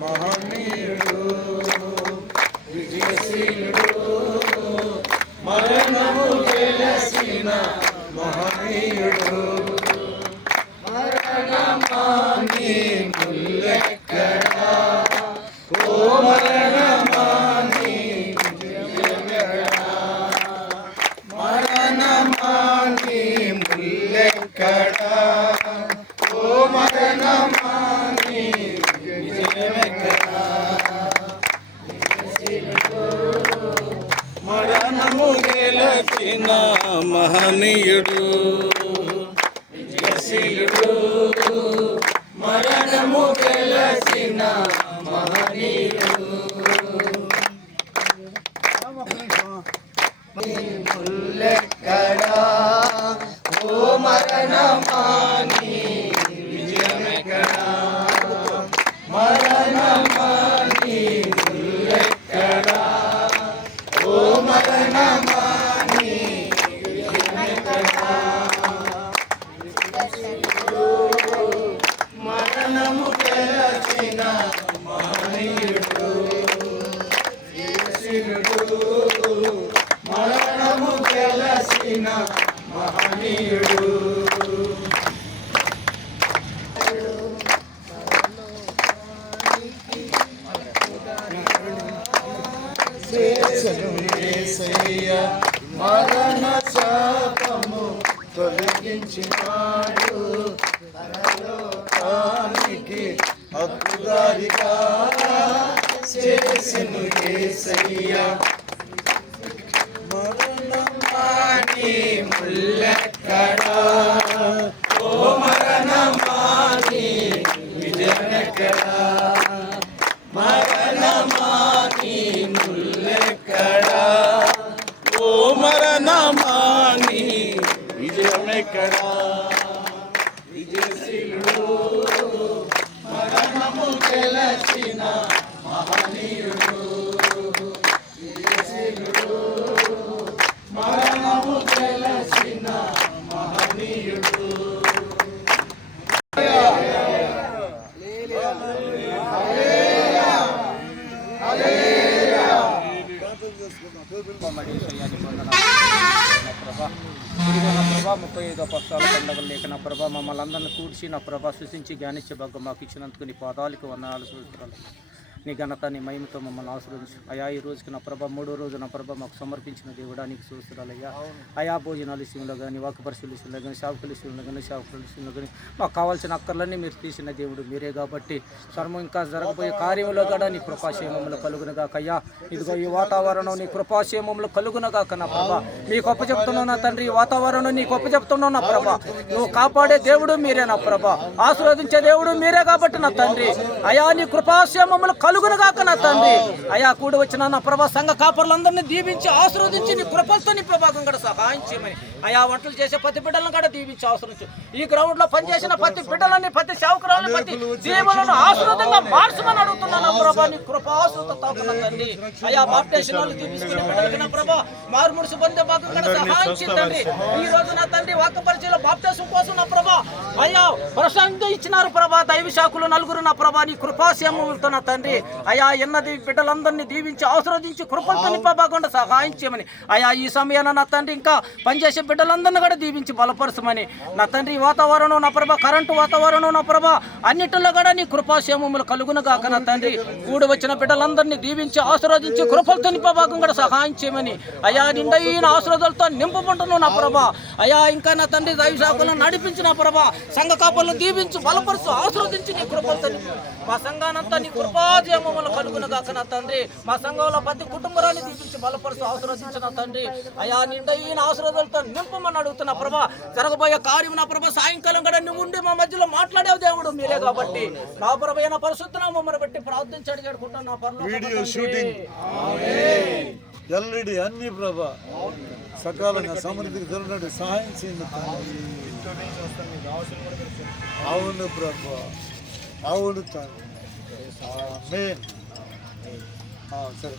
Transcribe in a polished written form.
మహనీయుడు విజయశీలుడు మరణము గెలసిన మహనీయుడు మరణమాని ముల్లెక్కడా ఓ మరణమాని మరణమాని ముల్లెక్కడా ఓ మరణమాని మరణము గెలచిన మహనీయుడు విజయశీలుడు మరణము గెలచిన మహనీయుడు ముల్లెక్కడా ఓ మరణమాని విజయమెక్కడా మరణమాని ముల్లెక్కడా ఓ మరణమాని విజయమెక్కడా మరణము గెలచిన మహనీయుడు విజయశీలుడు మరణము గెలచిన మహనీయుడు మరణ శాపము తొలగించినాడు పరలోకానికి హక్కుదారిగా చేసెను యేసయ్య మరణమాని ముల్లెక్కడా ఓ మరణమాని విజయమెక్కడా మరణమాని ముల్లెక్కడా ఓ మరణమాని విజయమెక్కడా విజయశీలుడు మరణము గెలచిన మహనీయుడు విజయశీలుడు మరణము గెలచిన మహనీయుడు ప్రభా 35వ పస్తాల పండుగలు లేక నా ప్రభా మమ్మల్ని అందరిని కూర్చి నా ప్రభా సృష్టించి జ్ఞానించే భాగం మాకు ఇచ్చినందుకు నీ పాదాలకు వందనాలు సూత్రాలు నీ ఘనత నీ మహిమతో మమ్మల్ని ఆశీర్వదించు అయా ఈ రోజుకి నా ప్రభా 3వ రోజు నా ప్రభా మాకు సమర్పించిన దేవుడా నీకు సూత్రాలయ్యా అయా భోజనాల విషయంలో కానీ వాక్య పరిశీలన విషయంలో కానీ సేవకుల విషయంలో కానీ సేవకుల విషయంలో కానీ మాకు కావాల్సిన అక్కర్లన్నీ మీరు తీసిన దేవుడు మీరే కాబట్టి సర్వం ఇంకా జరగబోయే కార్యంలో కూడా నీ కృపాక్షేమములు కలుగునగాక అయ్యా ఇదిగో ఈ వాతావరణం నీ కృపాక్షేమములు కలుగునగాక నా ప్రభా నీ గొప్ప చెప్తున్నావు నా తండ్రి ఈ వాతావరణం నీ గొప్ప చెప్తున్నావు నా ప్రభా నువ్వు కాపాడే దేవుడు మీరే నా ప్రభా ఆశీర్వదించే దేవుడు మీరే కాబట్టి నా తండ్రి అయా నీ కృపాక్షేమములు కలుగునగాక నా తండ్రి అయా కూడి వచ్చిన నా ప్రభా సంఘ కాపరులందరినీ దీవించి ఆశీర్వదించి నీ కృపలతో నీ ప్రభావం కూడా సహాయం చేయమని అయా వంటలు చేసే ప్రతి బిడ్డలను కూడా దీవించి ఆశీర్వదించు ఈ గ్రౌండ్ లో పనిచేసిన ప్రతి బిడ్డలని ప్రతి సేవకురాలని ప్రతి జీవులను ఆశీర్వాదంగా మార్చమని అడుగుతున్నాను ప్రభా నీ కృపాసుత తాకున తండ్రి అయా బాప్టిజం వాళ్ళు దీవించుకునే బిడ్డలకి నా ప్రభా మారుమూర్చి పొందే భాగం కూడా సహాయం చేయండి ఈ రోజు నా తండ్రి వాక్య పరిచయంలో బాప్టిజం కోసం నా ప్రభా అయ్యా ప్రశాంతంగా ఇచ్చినారు ప్రభా దైవ శాఖలు నలుగురు నా ప్రభా నీ కృపాశయములతో నా తండ్రి అయా ఎన్నది బిడ్డలందరినీ దీవించి ఆశీర్వదించి కృపలతో నింపబాకుండా సహాయం చేయమని అయా ఈ సమయాన నా తండ్రి ఇంకా పనిచేసే బిడ్డలందరినీ కూడా దీవించి బలపరచమని నా తండ్రి వాతావరణం నా ప్రభా కరెంటు వాతావరణం నా ప్రభా అన్నిటిలో కూడా నీ కృపాశయములు కలుగునుగాక నా తండ్రి కూడి వచ్చిన బిడ్డలందరినీ దీవించి ఆశీర్వదించి కృపలతో నింపబాగం కూడా సహాయం చేయమని అయా నిండైన ఆశీర్వాదాలతో నింపబడును నా ప్రభా అయా ఇంకా నా తండ్రి దైవ శాఖలను నడిపించిన ప్రభా సంఘ కాపలను దీవించి బలపరుచు ఆశీర్వదించి నీ కృపలతో మా సంఘానంతా నీ కృపాజయములు కలుగునుగాక నా తండ్రి మా సంఘంలో ప్రతి కుటుంబాన్ని దీవించి బలపరుచు ఆశీర్వదించిన తండ్రి అయా నిండైన ఆశీర్వాదాలతో నింపమని అడుగుతున్న ప్రభా జరగబోయే కార్యం నా ప్రభా సాయంకాలం కూడా నువ్వు ఉండి మా మధ్యలో మాట్లాడే దేవుడు మీరే కాబట్టి నా ప్రభైన పరిశుద్ధ నామమును బట్టి ప్రార్థించి అడిగడుకుంటున్నా వీడియో షూటింగ్ ఎల్ఈడి అన్ని ప్రభా సకాలంగా సమృద్ధికి దొరికినట్టు సహాయం చేయండి. అవును ప్రభా అవును తండ్రి. సరే